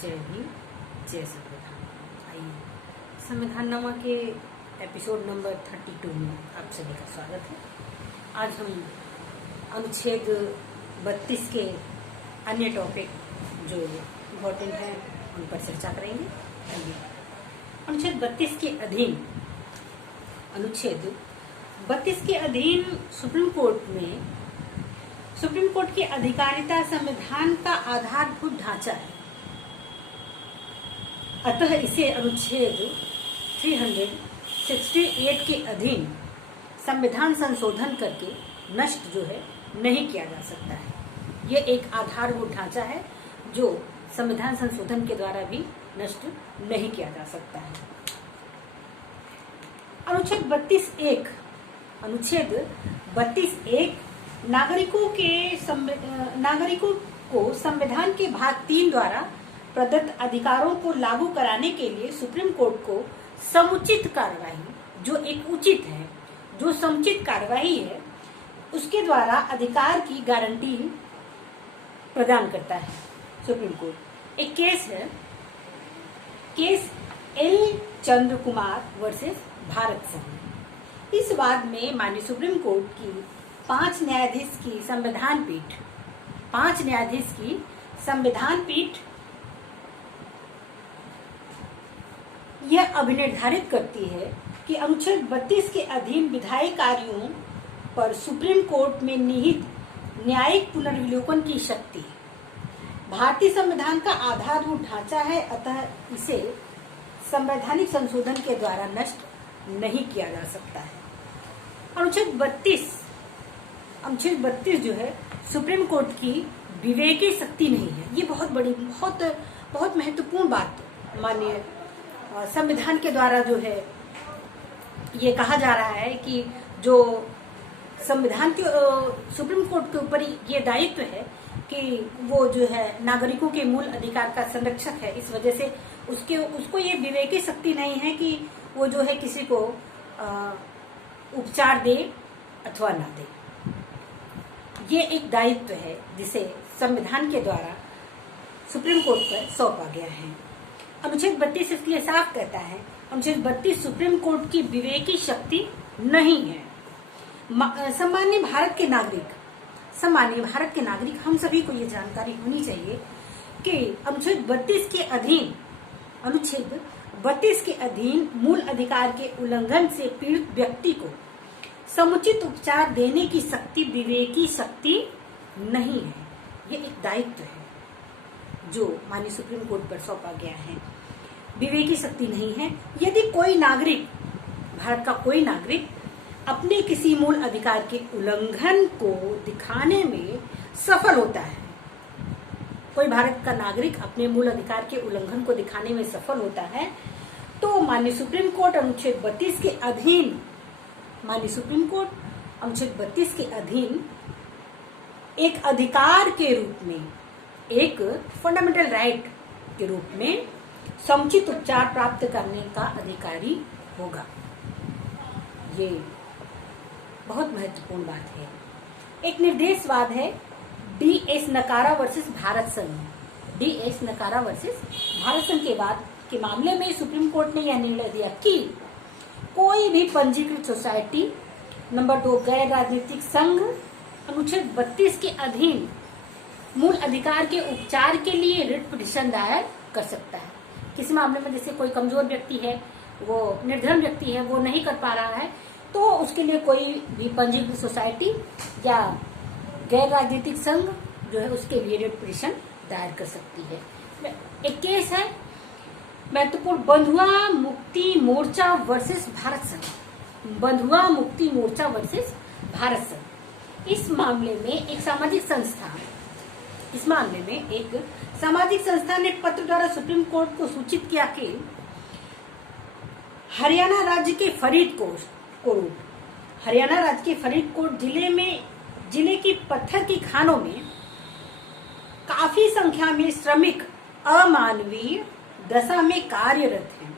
जय हिंद, जय संविधान। आइए संविधाननामा के एपिसोड नंबर 32 में आप सभी का स्वागत है। आज हम अनुच्छेद 32 के अन्य टॉपिक जो इम्पोर्टेंट हैं उन पर चर्चा करेंगे। आइए अनुच्छेद 32 के अधीन सुप्रीम कोर्ट की अधिकारिता संविधान का आधारभूत ढांचा है। अतः इसे अनुच्छेद 368 के अधीन संविधान संशोधन करके नष्ट जो है नहीं किया जा सकता है। यह एक आधारभूत ढांचा है जो संविधान संशोधन के द्वारा भी नष्ट नहीं किया जा सकता है। अनुच्छेद 32(1) नागरिकों को संविधान के भाग 3 द्वारा प्रदत्त अधिकारों को लागू कराने के लिए सुप्रीम कोर्ट को समुचित कार्यवाही जो एक उचित है, जो समुचित कार्यवाही है, उसके द्वारा अधिकार की गारंटी प्रदान करता है सुप्रीम कोर्ट। एक केस है, केस एल चंद्र कुमार वर्सेस भारत संघ। इस वाद में माननीय सुप्रीम कोर्ट की 5 न्यायाधीश की संविधान पीठ यह अभिनिर्धारित करती है कि अनुच्छेद 32 के अधीन विधायी कार्यों पर सुप्रीम कोर्ट में निहित न्यायिक पुनर्विलोकन की शक्ति भारतीय संविधान का आधारभूत ढांचा है। अतः इसे संवैधानिक संशोधन के द्वारा नष्ट नहीं किया जा सकता है। अनुच्छेद 32 जो है सुप्रीम कोर्ट की विवेकी शक्ति नहीं है। ये बहुत महत्वपूर्ण बात माननीय संविधान के द्वारा जो है ये कहा जा रहा है कि जो संविधान के सुप्रीम कोर्ट के ऊपर ये दायित्व है कि वो जो है नागरिकों के मूल अधिकार का संरक्षक है। इस वजह से उसको ये विवेकी शक्ति नहीं है कि वो जो है किसी को उपचार दे अथवा ना दे। ये एक दायित्व है जिसे संविधान के द्वारा सुप्रीम कोर्ट पर सौंपा गया है। अनुच्छेद 32 इसलिए साफ कहता है अनुच्छेद 32 सुप्रीम कोर्ट की विवेकी शक्ति नहीं है। सामान्य भारत के नागरिक हम सभी को ये जानकारी होनी चाहिए कि अनुच्छेद 32 के अधीन मूल अधिकार के उल्लंघन से पीड़ित व्यक्ति को समुचित उपचार देने की शक्ति विवेकी शक्ति नहीं है। ये एक दायित्व है जो माननीय सुप्रीम कोर्ट पर सौंपा गया है। विवेकी शक्ति नहीं है। यदि कोई नागरिक, भारत का कोई नागरिक अपने किसी मूल अधिकार के उल्लंघन को दिखाने में सफल होता है, कोई भारत का नागरिक अपने मूल अधिकार के उल्लंघन को दिखाने में सफल होता है, तो माननीय सुप्रीम कोर्ट अनुच्छेद 32 के अधीन एक अधिकार के रूप में, एक फंडामेंटल राइट के रूप में समुचित उपचार प्राप्त करने का अधिकारी होगा। ये बहुत महत्वपूर्ण बात है। एक निर्देशवाद है DS नकारा वर्सेस भारत संघ के मामले में सुप्रीम कोर्ट ने यह निर्णय दिया कि कोई भी पंजीकृत सोसाइटी, नंबर 2 गैर राजनीतिक संघ अनुच्छेद 32 के अधीन मूल अधिकार के उपचार के लिए रिट पिटीशन दायर कर सकता है। किसी मामले में जैसे कोई कमजोर व्यक्ति है, वो निर्धन व्यक्ति है, वो नहीं कर पा रहा है, तो उसके लिए कोई भी पंजीकृत सोसाइटी या गैर राजनीतिक संघ जो है उसके लिए रिट पिटीशन दायर कर सकती है। एक केस है महत्वपूर्ण, बंधुआ मुक्ति मोर्चा वर्सेस भारत संघ। इस मामले में एक सामाजिक संस्था ने पत्र द्वारा सुप्रीम कोर्ट को सूचित किया कि हरियाणा राज्य के फरीदकोट जिले की पत्थर की खानों में काफी संख्या में श्रमिक अमानवीय दशा में कार्यरत हैं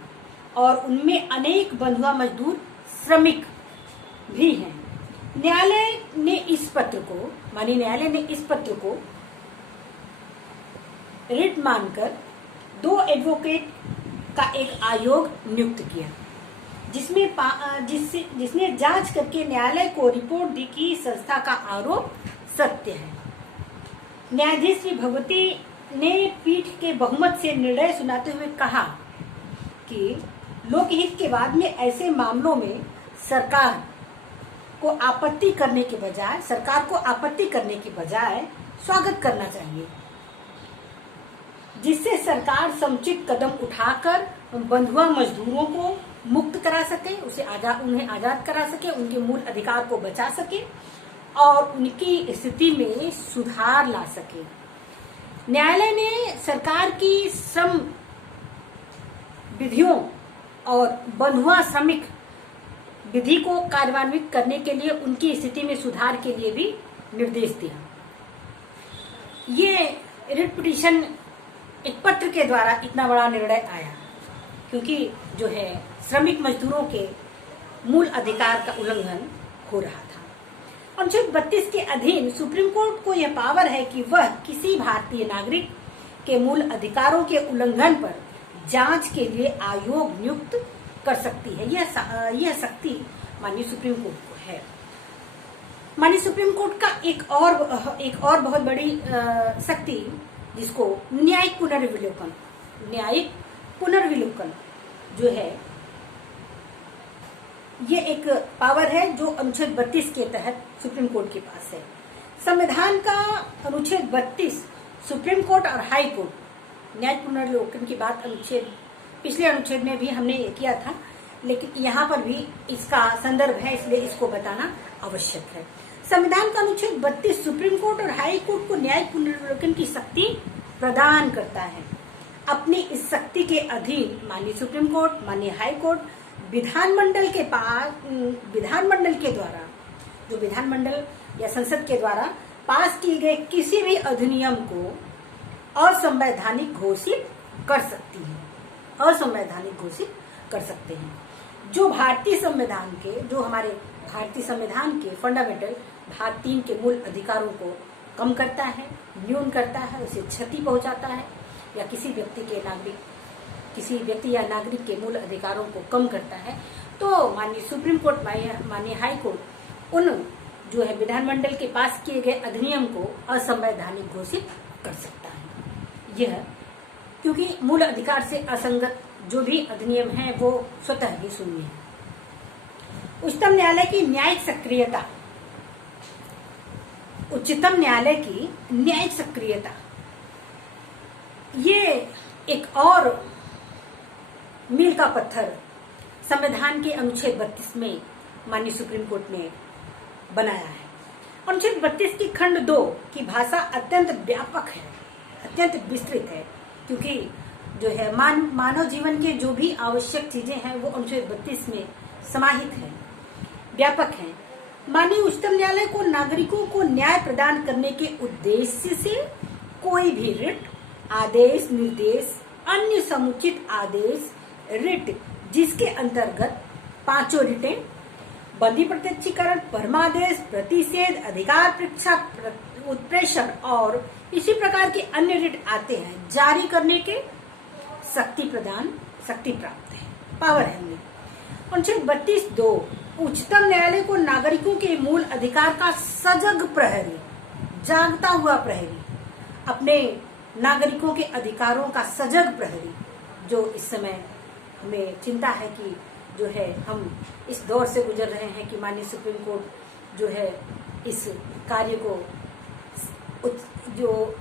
और उनमें अनेक बंधुआ मजदूर श्रमिक भी हैं। न्यायालय ने इस पत्र को रिट मानकर 2 एडवोकेट का एक आयोग नियुक्त किया, जिसने जांच करके न्यायालय को रिपोर्ट दी कि संस्था का आरोप सत्य है। न्यायाधीश श्री भगवती ने पीठ के बहुमत से निर्णय सुनाते हुए कहा कि लोकहित के बाद में ऐसे मामलों में सरकार को आपत्ति करने के बजाय स्वागत करना चाहिए, जिससे सरकार समुचित कदम उठाकर बंधुआ मजदूरों को मुक्त करा सके, उन्हें आजाद करा सके, उनके मूल अधिकार को बचा सके और उनकी स्थिति में सुधार ला सके। न्यायालय ने सरकार की श्रम विधियों और बंधुआ श्रमिक विधि को कार्यान्वित करने के लिए उनकी स्थिति में सुधार के लिए भी निर्देश दिया। ये रिट पिटीशन एक पत्र के द्वारा इतना बड़ा निर्णय आया क्योंकि जो है श्रमिक मजदूरों के मूल अधिकार का उल्लंघन हो रहा था। अनुच्छेद 32 के अधीन सुप्रीम कोर्ट को यह पावर है कि वह किसी भारतीय नागरिक के मूल अधिकारों के उल्लंघन पर जांच के लिए आयोग नियुक्त कर सकती है। यह शक्ति माननीय सुप्रीम कोर्ट को है। माननीय सुप्रीम कोर्ट का एक और बहुत बड़ी शक्ति, जिसको न्यायिक पुनर्विलोकन जो है, ये एक पावर है जो अनुच्छेद 32 के तहत सुप्रीम कोर्ट के पास है। संविधान का अनुच्छेद 32 सुप्रीम कोर्ट और हाई कोर्ट न्यायिक पुनर्विलोकन की बात पिछले अनुच्छेद में भी हमने किया था, लेकिन यहाँ पर भी इसका संदर्भ है, इसलिए इसको बताना आवश्यक है। संविधान का अनुच्छेद 32 सुप्रीम कोर्ट और हाई कोर्ट को न्यायिक पुनर्विलोकन की शक्ति प्रदान करता है। अपनी इस शक्ति के अधीन माननीय सुप्रीम कोर्ट, माननीय हाई कोर्ट विधानमंडल के द्वारा, जो विधानमंडल या संसद के द्वारा पास किए गए किसी भी अधिनियम को असंवैधानिक घोषित कर सकती है, असंवैधानिक घोषित कर सकते हैं। जो हमारे भारतीय संविधान के फंडामेंटल भाग 3 के मूल अधिकारों को कम करता है, न्यून करता है, उसे क्षति पहुंचाता है, या किसी व्यक्ति या नागरिक के मूल अधिकारों को कम करता है, तो माननीय सुप्रीम कोर्ट, माननीय हाई कोर्ट उन जो है विधानमंडल के पास किए गए अधिनियम को असंवैधानिक घोषित कर सकता है। यह क्योंकि मूल अधिकार से असंगत जो भी अधिनियम है वो स्वतः ही शून्य है। उच्चतम न्यायालय की न्यायिक सक्रियता, उच्चतम न्यायालय की न्यायिक सक्रियता, ये एक और मील का पत्थर संविधान के अनुच्छेद 32 में माननीय सुप्रीम कोर्ट ने बनाया है। अनुच्छेद 32 की खंड 2 की भाषा अत्यंत व्यापक है, अत्यंत विस्तृत है, क्योंकि जो है मानव जीवन के जो भी आवश्यक चीजें हैं वो अनुच्छेद 32 में समाहित है, व्यापक है। माननीय उच्चतम न्यायालय को नागरिकों को न्याय प्रदान करने के उद्देश्य से कोई भी रिट, आदेश, निर्देश, अन्य समुचित आदेश, रिट जिसके अंतर्गत 5 रिटें बंदी प्रत्यक्षीकरण, परमादेश, प्रतिषेध, अधिकार परीक्षा, उत्प्रेषण और इसी प्रकार के अन्य रिट आते हैं, जारी करने के शक्ति प्राप्त है, पावर है हमें। अनुच्छेद 32(2) उच्चतम न्यायालय को नागरिकों के मूल अधिकार का सजग प्रहरी, जागता हुआ प्रहरी, अपने नागरिकों के अधिकारों का सजग प्रहरी, जो इस समय हमें चिंता है कि जो है हम इस दौर से गुजर रहे हैं कि माननीय सुप्रीम कोर्ट जो है इस कार्य को, जो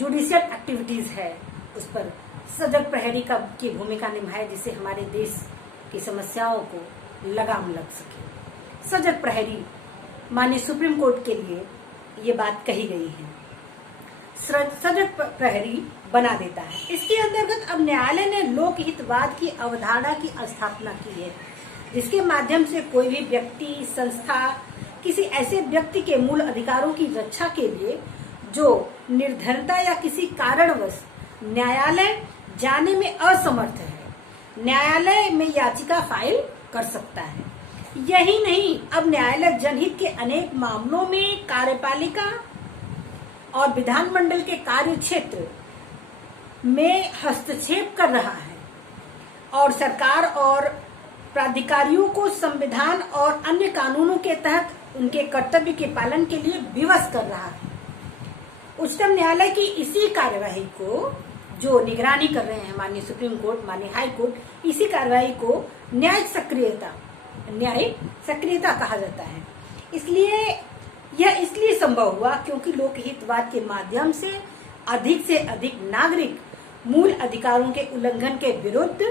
जुडिशियल एक्टिविटीज है उस पर सजग प्रहरी की भूमिका निभाए, जिससे हमारे देश की समस्याओं को लगाम लग सके। सजग प्रहरी माननीय सुप्रीम कोर्ट के लिए ये बात कही गई है, सजग प्रहरी बना देता है। इसके अंतर्गत अब न्यायालय ने लोकहितवाद की अवधारणा की स्थापना की है, जिसके माध्यम से कोई भी व्यक्ति, संस्था किसी ऐसे व्यक्ति के मूल अधिकारों की रक्षा के लिए जो निर्धनता या किसी कारणवश न्यायालय जाने में असमर्थ है, न्यायालय में याचिका फाइल कर सकता है। यही नहीं, अब न्यायालय जनहित के अनेक मामलों में कार्यपालिका और विधानमंडल के कार्य क्षेत्र में हस्तक्षेप कर रहा है और सरकार और प्राधिकारियों को संविधान और अन्य कानूनों के तहत उनके कर्तव्य के पालन के लिए विवश कर रहा है। उच्चतम न्यायालय की इसी कार्यवाही को, जो निगरानी कर रहे हैं माननीय सुप्रीम कोर्ट, माननीय हाई कोर्ट, इसी कार्यवाही को न्यायिक सक्रियता कहा जाता है। इसलिए यह इसलिए संभव हुआ क्योंकि लोकहितवाद के माध्यम से अधिक नागरिक मूल अधिकारों के उल्लंघन के विरुद्ध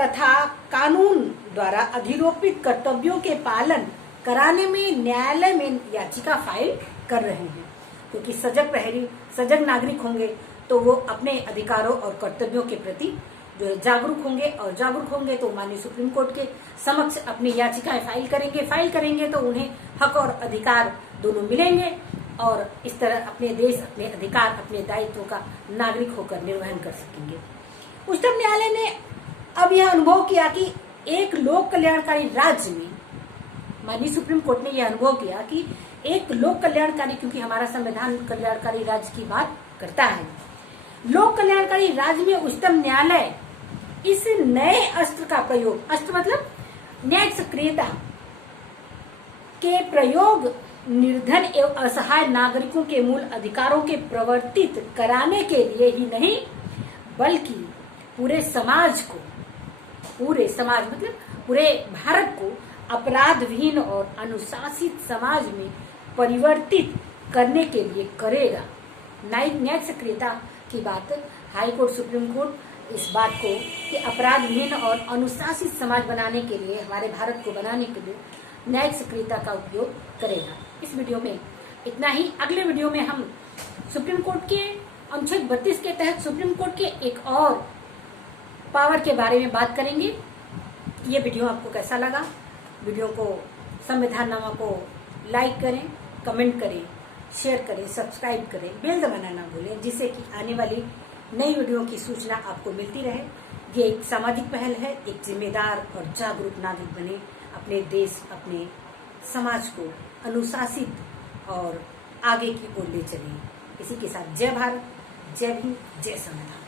तथा कानून द्वारा अधिरोपित कर्तव्यों के पालन कराने में न्यायालय में याचिका फाइल कर रहे हैं। क्योंकि सजग नागरिक होंगे तो वो अपने अधिकारों और कर्तव्यों के प्रति जो है जागरूक होंगे तो माननीय सुप्रीम कोर्ट के समक्ष अपनी याचिकाएं फाइल करेंगे तो उन्हें हक और अधिकार दोनों मिलेंगे और इस तरह अपने देश, अपने अधिकार, अपने दायित्वों का नागरिक होकर निर्वहन कर सकेंगे। उच्चतम न्यायालय ने अब यह अनुभव किया कि एक लोक कल्याणकारी राज्य में, माननीय सुप्रीम कोर्ट ने यह अनुभव किया कि एक लोक कल्याणकारी, क्योंकि हमारा संविधान कल्याणकारी राज्य की बात करता है, लोक कल्याणकारी राज्य में उच्चतम न्यायालय इस नए अस्त्र का प्रयोग, अस्त्र मतलब न्यायिक सक्रियता के प्रयोग निर्धन एवं असहाय नागरिकों के मूल अधिकारों के प्रवर्तित कराने के लिए ही नहीं बल्कि पूरे समाज मतलब पूरे भारत को अपराधहीन और अनुशासित समाज में परिवर्तित करने के लिए करेगा। न्यायिक सक्रियता की बात हाई कोर्ट, सुप्रीम कोर्ट इस बात को कि अपराधहीन और अनुशासित समाज बनाने के लिए, हमारे भारत को बनाने के लिए न्यायिक सक्रियता का उपयोग करेगा। इस वीडियो में इतना ही। अगले वीडियो में हम सुप्रीम कोर्ट के अनुच्छेद 32 के तहत सुप्रीम कोर्ट के एक और पावर के बारे में बात करेंगे। ये वीडियो आपको कैसा लगा? वीडियो को, संविधाननामा को लाइक करें, कमेंट करें, शेयर करें, सब्सक्राइब करें, बेल दबाना ना भूलें, जिससे कि आने वाली नई वीडियो की सूचना आपको मिलती रहे। ये एक सामाजिक पहल है। एक जिम्मेदार और जागरूक नागरिक बने, अपने देश, अपने समाज को अनुशासित और आगे की ओर ले चलें। इसी के साथ जय भारत, जय भीम, जय संविधान।